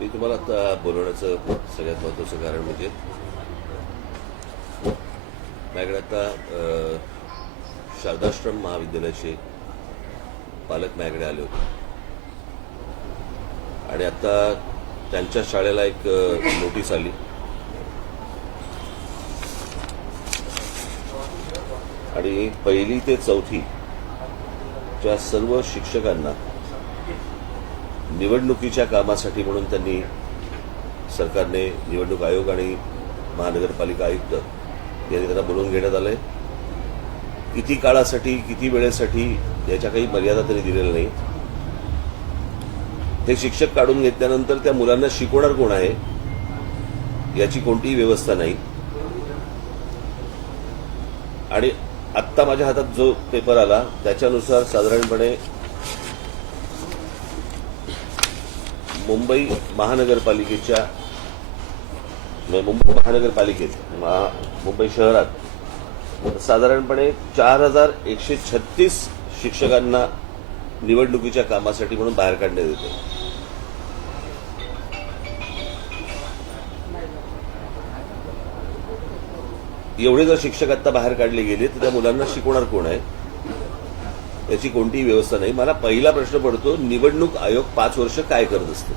मी तुम्हाला आता बोलवण्याचं सगळ्यात महत्वाचं कारण म्हणजे माझ्याकडे आता शारदाश्रम महाविद्यालयाचे पालक माझ्याकडे आले होते आणि आता त्यांच्या शाळेला एक नोटीस आली आणि पहिली ते चौथी चौथीच्या सर्व शिक्षकांना निवडणुकीच्या कामासाठी म्हणून त्यांनी सरकारने निवडणूक आयोग आणि महानगरपालिका आयुक्त यांनी त्यांना बोलवून घेण्यात आलं किती काळासाठी किती वेळेसाठी याच्या काही मर्यादा त्यांनी दिलेल्या नाही ते शिक्षक काढून घेतल्यानंतर त्या मुलांना शिकवणार कोण आहे याची कोणतीही व्यवस्था नाही आणि आत्ता माझ्या हातात जो पेपर आला त्याच्यानुसार साधारणपणे मुंबई महानगरपालिकेच्या म्हणजे मुंबई महानगरपालिकेत मुंबई शहरात साधारणपणे चार हजार एकशे छत्तीस शिक्षकांना निवडणुकीच्या कामासाठी म्हणून बाहेर काढण्यात येते एवढे जर शिक्षक आता बाहेर काढले गेले तर त्या मुलांना शिकवणार कोण आहे त्याची कोणतीही व्यवस्था नाही मला पहिला प्रश्न पडतो निवडणूक आयोग पाच वर्ष काय करत असतो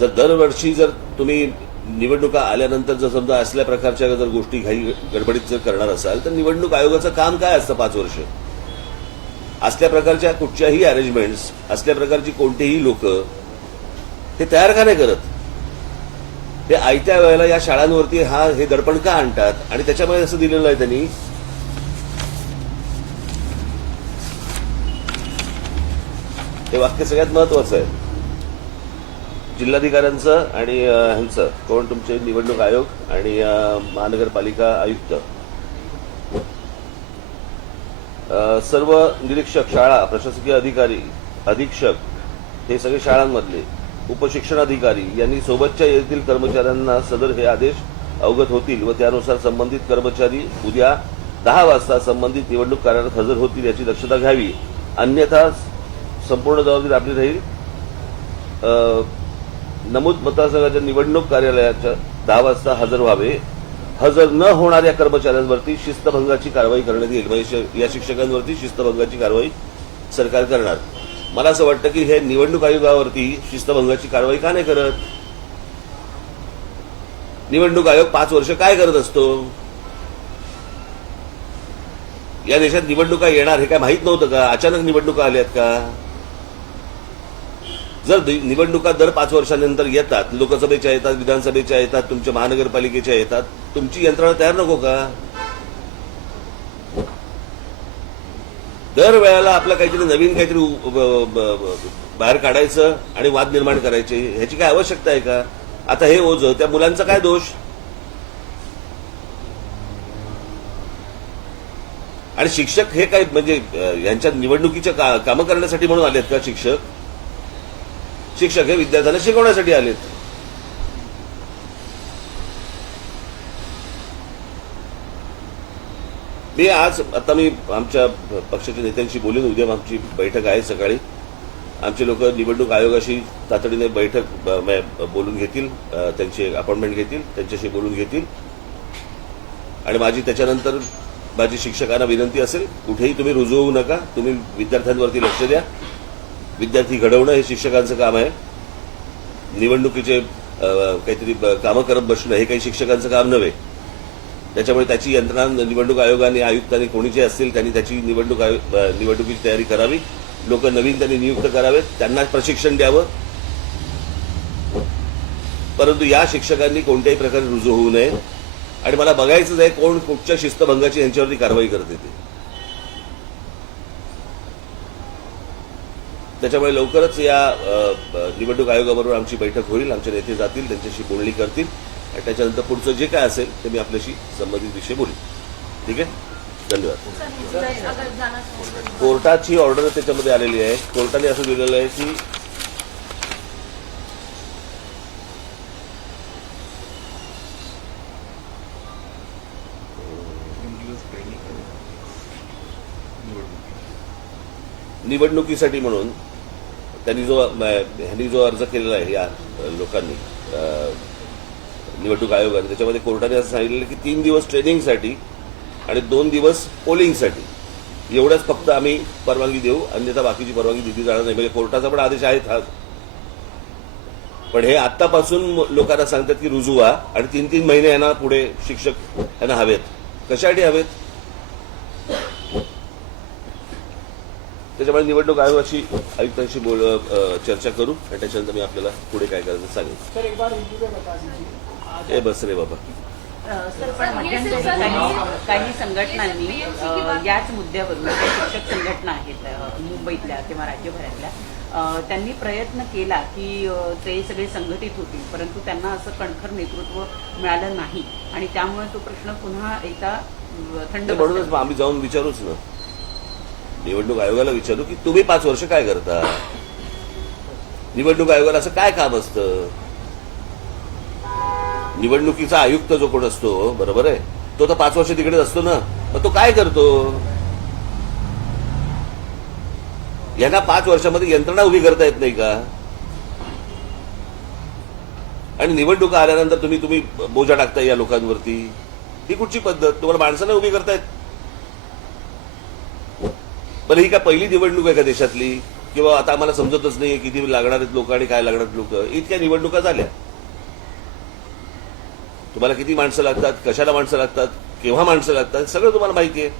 जर दरवर्षी जर तुम्ही निवडणुका आल्यानंतर जर समजा असल्या प्रकारच्या जर गोष्टी घाई गडबडीत जर करणार असाल तर निवडणूक आयोगाचं काम काय असतं पाच वर्ष असल्या प्रकारच्या कुठच्याही अरेंजमेंट्स असल्या प्रकारची कोणतीही लोक हे तयार का नाही करत ते आयत्या वेळेला या शाळांवरती हा हे दडपण का आणतात आणि त्याच्यामध्ये असं दिलेलं आहे त्यांनी हे वाक्य सगळ्यात महत्वाचं आहे जिल्हाधिकाऱ्यांचं आणि ह्यांचं कोण तुमचे निवडणूक आयोग आणि महानगरपालिका आयुक्त सर्व निरीक्षक शाळा प्रशासकीय अधिकारी अधीक्षक हे सगळे शाळांमधले उपशिक्षण अधिकारी यांनी सोबतच्या येथील कर्मचाऱ्यांना सदर हे आदेश अवगत होतील व त्यानुसार संबंधित कर्मचारी उद्या दहा वाजता संबंधित निवडणूक कार्यालयात हजर होतील याची दक्षता घ्यावी अन्यथा संपूर्ण जबाबदारी आपली राहील नमूद मतदारसंघाच्या निवडणूक कार्यालयाच्या दहा वाजता हजर व्हावे हजर न होणाऱ्या कर्मचाऱ्यांवरती शिस्तभंगाची कारवाई करण्यात येईल म्हणजे या शिक्षकांवरती शिस्तभंगाची कारवाई सरकार करणार मला असं वाटतं की हे निवडणूक आयोगावरती शिस्तभंगाची कारवाई का नाही करत निवडणूक आयोग पाच वर्ष काय करत असतो या देशात निवडणुका येणार हे काय माहीत नव्हतं का अचानक निवडणुका आल्यात का जर निवडणुका दर पाच वर्षानंतर येतात लोकसभेच्या येतात विधानसभेच्या येतात तुमच्या महानगरपालिकेच्या येतात तुमची यंत्रणा तयार नको का दर वेळेला आपल्या काहीतरी नवीन काहीतरी बाहेर काढायचं आणि वाद निर्माण करायचे ह्याची काय आवश्यकता आहे का आता हे ओझ त्या मुलांचा काय दोष आणि शिक्षक हे काय म्हणजे यांच्या निवडणुकीच्या कामं करण्यासाठी म्हणून आले का शिक्षक शिक्षक हे विद्यार्थ्यांना शिकवण्यासाठी आलेत मी आज आता मी आमच्या पक्षाच्या नेत्यांशी बोलून उद्या आमची बैठक आहे सकाळी आमचे लोक निवडणूक आयोगाशी तातडीने बैठक बोलून घेतील त्यांची अपॉइंटमेंट घेतील त्यांच्याशी बोलून घेतील आणि माझी त्याच्यानंतर माझी शिक्षकांना विनंती असेल कुठेही तुम्ही रुजू होऊ नका तुम्ही विद्यार्थ्यांवरती लक्ष द्या विद्यार्थी घडवणं हे शिक्षकांचं काम आहे निवडणुकीचे काहीतरी कामं करत बसणं हे काही शिक्षकांचं काम नव्हे त्याच्यामुळे त्याची यंत्रणा निवडणूक आयोगाने आयुक्तांनी कोणी जे असतील त्यांनी त्याची निवडणूक निवडणुकीची तयारी करावी लोक नवीन त्यांनी नियुक्त करावेत त्यांना प्रशिक्षण द्यावं परंतु या शिक्षकांनी कोणत्याही प्रकारे रुजू होऊ नये आणि मला बघायचंच आहे कोण कुठच्या शिस्तभंगाची यांच्यावरती कारवाई करते ती त्याच्यामुळे लवकरच या निवडणूक आयोगाबरोबर आमची बैठक होईल आमचे नेते जातील त्यांच्याशी बोलणी करतील आणि त्याच्यानंतर पुढचं जे काय असेल ते मी आपल्याशी संबंधित विषय बोलेन ठीक आहे धन्यवाद कोर्टाची ऑर्डर त्याच्यामध्ये आलेली आहे कोर्टाने असं दिलेलं आहे की निवडणुकीसाठी म्हणून त्यांनी जो ह्यांनी जो अर्ज केलेला आहे या लोकांनी निवडणूक आयोगाने त्याच्यामध्ये कोर्टाने असं सांगितलेलं की तीन दिवस ट्रेनिंगसाठी आणि दोन दिवस पोलिंगसाठी एवढंच फक्त आम्ही परवानगी देऊ अन्यथा बाकीची परवानगी दिली जाणार नाही म्हणजे कोर्टाचा पण आदेश आहे हा पण हे आत्तापासून लोकांना सांगतात की रुजू व्हा आणि तीन तीन महिने यांना पुढे शिक्षक यांना हवेत कशासाठी हवेत त्याच्यामुळे निवडणूक आयोगाची आयुक्तांशी बोल चर्चा करू आणि त्याच्यानंतर मी आपल्याला पुढे काय करायचं सांगेन ए बस रे बाबा सर पण काही संघटनांनी याच मुद्द्यावरून शिक्षक संघटना आहेत मुंबईतल्या किंवा राज्यभरातल्या त्यांनी प्रयत्न केला की ते सगळे संघटित होतील परंतु त्यांना असं कणखर नेतृत्व मिळालं नाही आणि त्यामुळे तो प्रश्न पुन्हा एकदा थंड म्हणूनच आम्ही जाऊन विचारूच ना निवडणूक आयोगाला विचारू की तुम्ही पाच वर्ष काय करता निवडणूक आयोगाला असं काय काम असतं निवडणुकीचा आयुक्त जो कोण असतो बरोबर आहे तो तर पाच वर्ष तिकडेच असतो ना मग तो काय करतो यांना पाच वर्षामध्ये यंत्रणा उभी करता येत नाही का आणि निवडणुका आल्यानंतर तुम्ही तुम्ही बोजा टाकता या लोकांवरती ही कुठची पद्धत तुम्हाला माणसांना उभी करतायत पण ही काय पहिली निवडणूक आहे का देशातली किंवा आता आम्हाला समजतच नाही किती लागणार आहेत लोक आणि काय लागणार लोक इतक्या निवडणुका झाल्या तुम्हाला किती माणसं लागतात कशाला माणसं लागतात केव्हा माणसं लागतात सगळं तुम्हाला माहिती आहे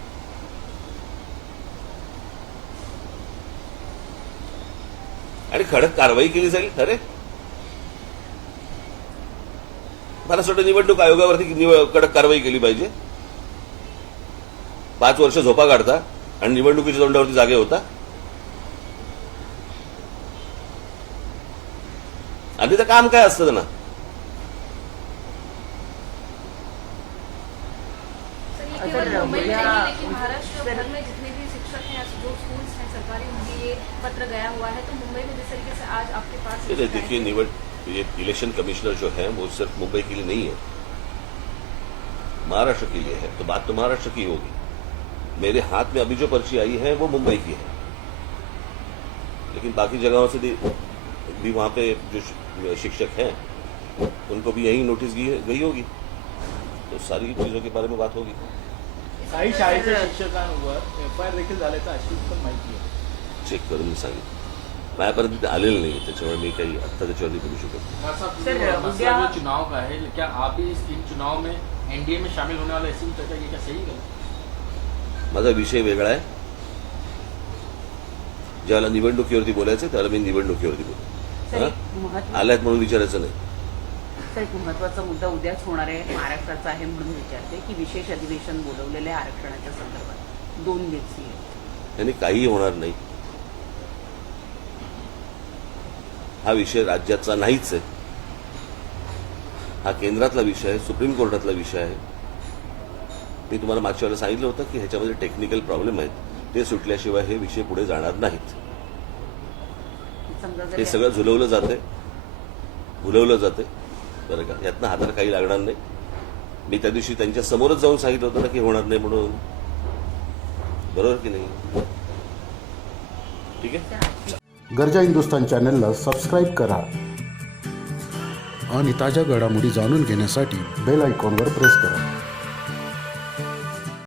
आणि खडक कारवाई केली जाईल अरे मला असं वाटतं निवडणूक आयोगावरती कडक कारवाई केली पाहिजे पाच वर्ष झोपा काढता आणि निवडणुकीच्या तोंडावरती जागे होता आधी तर काम काय असतं ना तो देखिए निवड ये इलेक्शन कमिश्नर जो है वो सिर्फ मुंबई के लिए नहीं है महाराष्ट्र के लिए है तो बात तो महाराष्ट्र की होगी मेरे हाथ में अभी जो पर्ची आई है वो मुंबई की है लेकिन बाकी जगहों से भी वहाँ पे जो शिक्षक हैं उनको भी यही नोटिस गई होगी तो सारी चीज़ों के बारे में बात होगी चेक करून सांगितलं माझ्यापर्यंत आलेलं नाही त्याच्यामुळे मी काही त्याच्यावर करू चुनाव का है क्या आप इस चुनाव में एनडीए में शामिल होने वाले ऐसी चर्चा की क्या सही माझा विषय वेगळा आहे ज्याला निवडणुकीवरती बोलायचं त्याला मी निवडणुकीवर बोलतो आल्यात म्हणून विचारायचं नाही महत्वाचा मुद्दा उद्याच होणार आहे महाराष्ट्राचा आहे म्हणून विचारते की विशेष अधिवेशन बोलवलेले आरक्षणाच्या संदर्भात दोन दिवसीय त्यांनी काही होणार नाही हा विषय राज्याचा नाहीच आहे हा केंद्रातला विषय आहे सुप्रीम कोर्टातला विषय आहे मी तुम्हाला मागच्या वेळेला सांगितलं होतं की ह्याच्यामध्ये टेक्निकल प्रॉब्लेम आहेत ते सुटल्याशिवाय हे विषय पुढे जाणार नाहीत हे सगळं झुलवलं जाते भुलवलं जाते बरं का यातनं आधार काही लागणार नाही मी त्या दिवशी त्यांच्या समोरच जाऊन सांगितलं होतं ना की होणार नाही म्हणून बरोबर की नाही ठीक आहे गरजा हिंदुस्तान चॅनलला सबस्क्राईब करा आणि ताज्या घडामोडी जाणून घेण्यासाठी बेल आयकॉनवर प्रेस करा